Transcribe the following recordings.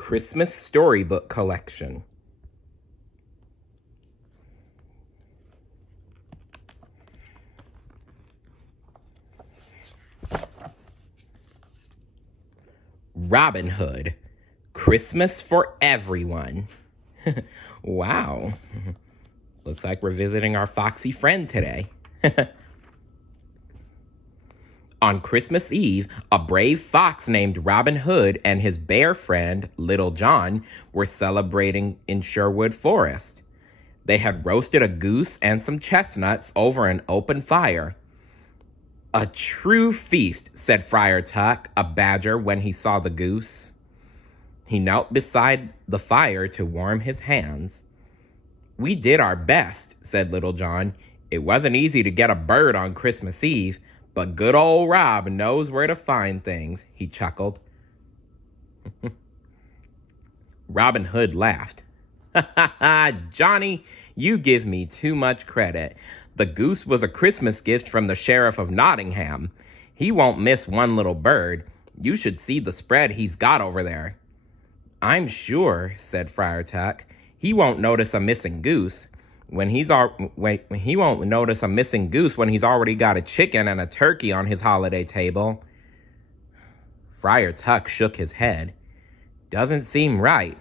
Christmas Storybook Collection. Robin Hood, Christmas for Everyone. Wow. Looks like we're visiting our foxy friend today. On Christmas Eve, a brave fox named Robin Hood and his bear friend, Little John, were celebrating in Sherwood Forest. They had roasted a goose and some chestnuts over an open fire. "A true feast," said Friar Tuck, a badger, when he saw the goose. He knelt beside the fire to warm his hands. "We did our best," said Little John. "It wasn't easy to get a bird on Christmas Eve, but good old Rob knows where to find things," he chuckled. Robin Hood laughed. "Ha ha ha, Johnny, you give me too much credit. The goose was a Christmas gift from the Sheriff of Nottingham. He won't miss one little bird. You should see the spread he's got over there." "I'm sure," said Friar Tuck, "he won't notice a missing goose. He won't notice a missing goose when he's already got a chicken and a turkey on his holiday table." Friar Tuck shook his head. "Doesn't seem right.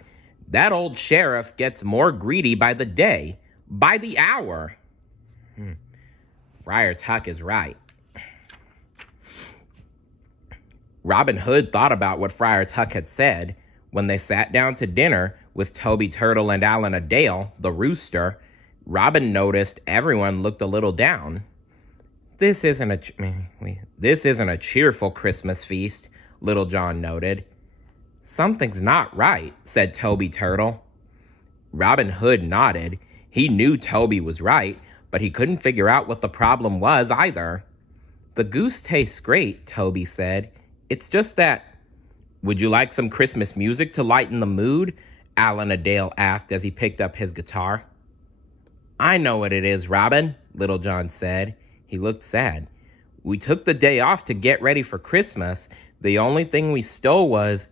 That old sheriff gets more greedy by the day, by the hour." Friar Tuck is right. Robin Hood thought about what Friar Tuck had said. When they sat down to dinner with Toby Turtle and Alan a Dale, the rooster, Robin noticed everyone looked a little down. This isn't a cheerful Christmas feast," Little John noted. "Something's not right," said Toby Turtle. Robin Hood nodded. He knew Toby was right, but he couldn't figure out what the problem was either. "The goose tastes great," Toby said. "It's just that—" "Would you like some Christmas music to lighten the mood?" Alan a Dale asked as he picked up his guitar. "I know what it is, Robin," Little John said. He looked sad. "We took the day off to get ready for Christmas. The only thing we stole was—"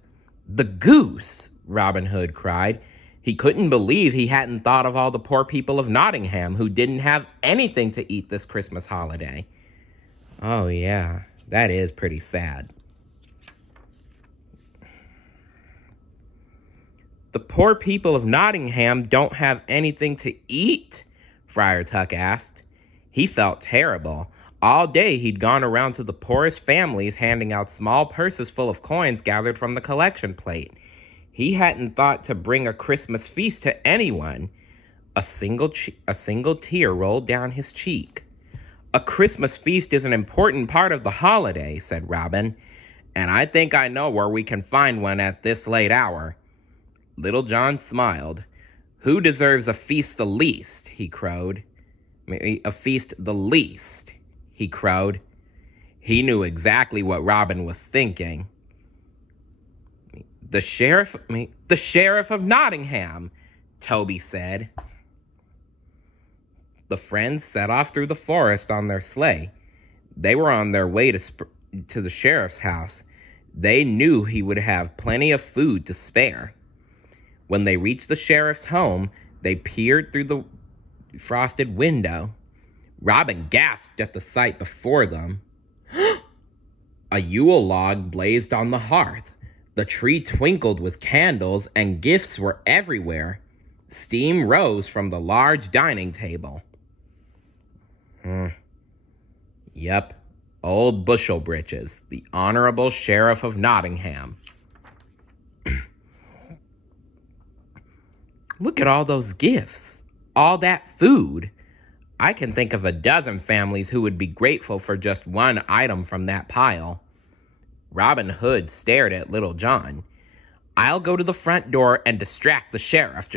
"The goose!" Robin Hood cried. He couldn't believe he hadn't thought of all the poor people of Nottingham who didn't have anything to eat this Christmas holiday. "Oh yeah, that is pretty sad." "The poor people of Nottingham don't have anything to eat?" Friar Tuck asked. He felt terrible. All day he'd gone around to the poorest families handing out small purses full of coins gathered from the collection plate. He hadn't thought to bring a Christmas feast to anyone. A single tear rolled down his cheek. "A Christmas feast is an important part of the holiday," said Robin, "and I think I know where we can find one at this late hour." Little John smiled. "Who deserves a feast the least?" he crowed. "A feast the least," he crowed. He knew exactly what Robin was thinking. The sheriff of Nottingham," Toby said. The friends set off through the forest on their sleigh. They were on their way to the sheriff's house. They knew he would have plenty of food to spare. When they reached the sheriff's home, they peered through the frosted window. Robin gasped at the sight before them. A Yule log blazed on the hearth. The tree twinkled with candles, and gifts were everywhere. Steam rose from the large dining table. Yep, old Bushel Britches, the Honorable Sheriff of Nottingham. Look at all those gifts, all that food. I can think of a dozen families who would be grateful for just one item from that pile. Robin Hood stared at Little John. "I'll go to the front door and distract the sheriff.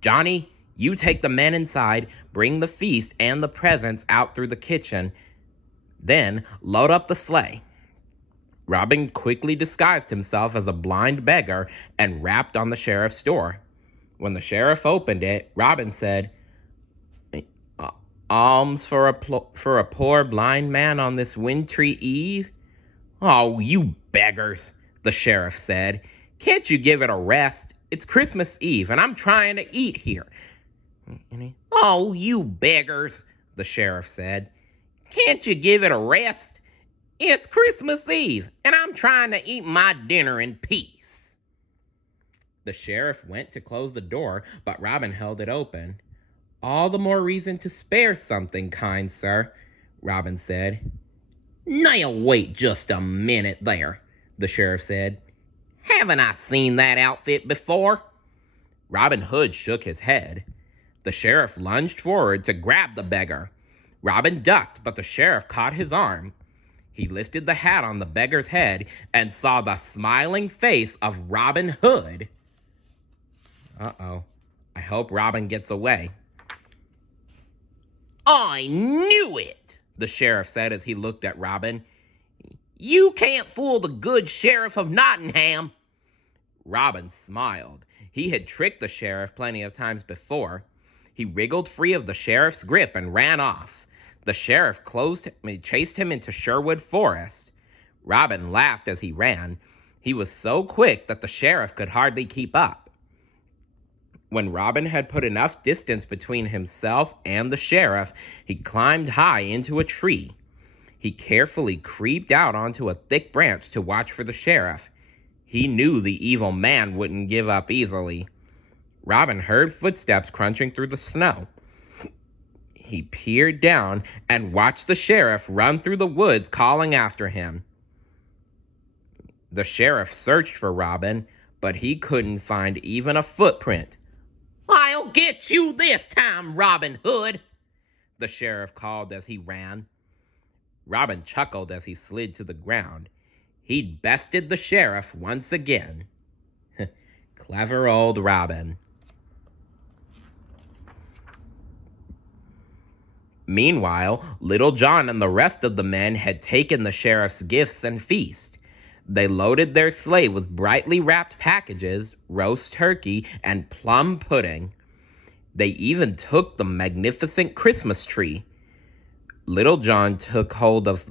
Johnny, you take the men inside, bring the feast and the presents out through the kitchen. Then load up the sleigh." Robin quickly disguised himself as a blind beggar and rapped on the sheriff's door. When the sheriff opened it, Robin said, "Alms for a poor blind man on this wintry eve?" "Oh, you beggars!" the sheriff said. "Can't you give it a rest? It's Christmas Eve, and I'm trying to eat here." "Oh, you beggars," the sheriff said. "Can't you give it a rest? It's Christmas Eve, and I'm trying to eat my dinner in peace." The sheriff went to close the door, but Robin held it open. "All the more reason to spare something, kind sir," Robin said. "Now wait just a minute there," the sheriff said. "Haven't I seen that outfit before?" Robin Hood shook his head. The sheriff lunged forward to grab the beggar. Robin ducked, but the sheriff caught his arm. He lifted the hat on the beggar's head and saw the smiling face of Robin Hood. Uh-oh. I hope Robin gets away. "I knew it," the sheriff said as he looked at Robin. "You can't fool the good sheriff of Nottingham." Robin smiled. He had tricked the sheriff plenty of times before. He wriggled free of the sheriff's grip and ran off. The sheriff chased him into Sherwood Forest. Robin laughed as he ran. He was so quick that the sheriff could hardly keep up. When Robin had put enough distance between himself and the sheriff, he climbed high into a tree. He carefully creeped out onto a thick branch to watch for the sheriff. He knew the evil man wouldn't give up easily. Robin heard footsteps crunching through the snow. He peered down and watched the sheriff run through the woods calling after him. The sheriff searched for Robin, but he couldn't find even a footprint. "I'll get you this time, Robin Hood," the sheriff called as he ran. Robin chuckled as he slid to the ground. He'd bested the sheriff once again. Clever old Robin. Meanwhile, Little John and the rest of the men had taken the sheriff's gifts and feast. They loaded their sleigh with brightly wrapped packages, roast turkey, and plum pudding. They even took the magnificent Christmas tree. Little John took hold of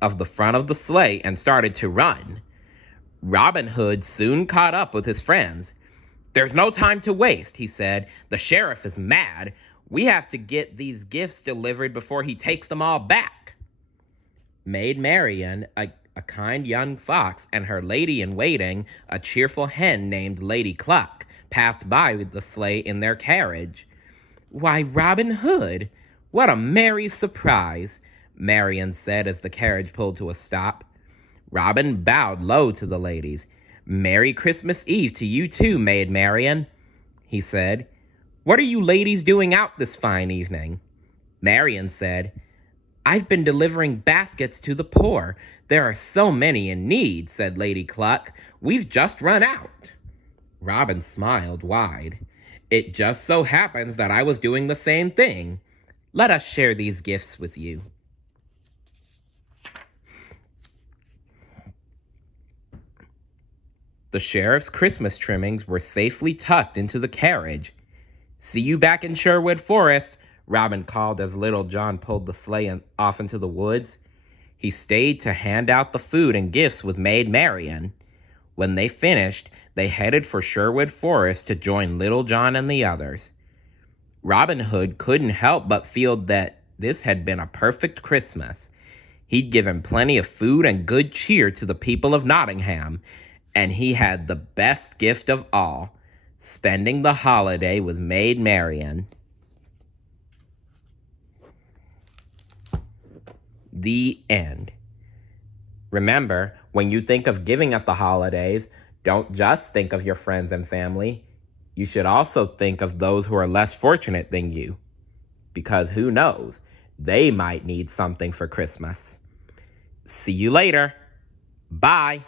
the front of the sleigh and started to run. Robin Hood soon caught up with his friends. "There's no time to waste," he said. "The sheriff is mad. We have to get these gifts delivered before he takes them all back." Maid Marian, a kind young fox, and her lady-in-waiting, a cheerful hen named Lady Cluck, passed by with the sleigh in their carriage. "Why, Robin Hood, what a merry surprise," Marian said as the carriage pulled to a stop. Robin bowed low to the ladies. "Merry Christmas Eve to you too, Maid Marian," he said. "What are you ladies doing out this fine evening?" Marian said, "I've been delivering baskets to the poor. There are so many in need," said Lady Cluck. "We've just run out." Robin smiled wide. "It just so happens that I was doing the same thing. Let us share these gifts with you." The sheriff's Christmas trimmings were safely tucked into the carriage. "See you back in Sherwood Forest," Robin called as Little John pulled the sleigh off into the woods. He stayed to hand out the food and gifts with Maid Marian. When they finished, they headed for Sherwood Forest to join Little John and the others. Robin Hood couldn't help but feel that this had been a perfect Christmas. He'd given plenty of food and good cheer to the people of Nottingham, and he had the best gift of all, spending the holiday with Maid Marian. The end. Remember, when you think of giving at the holidays, don't just think of your friends and family. You should also think of those who are less fortunate than you. Because who knows, they might need something for Christmas. See you later. Bye.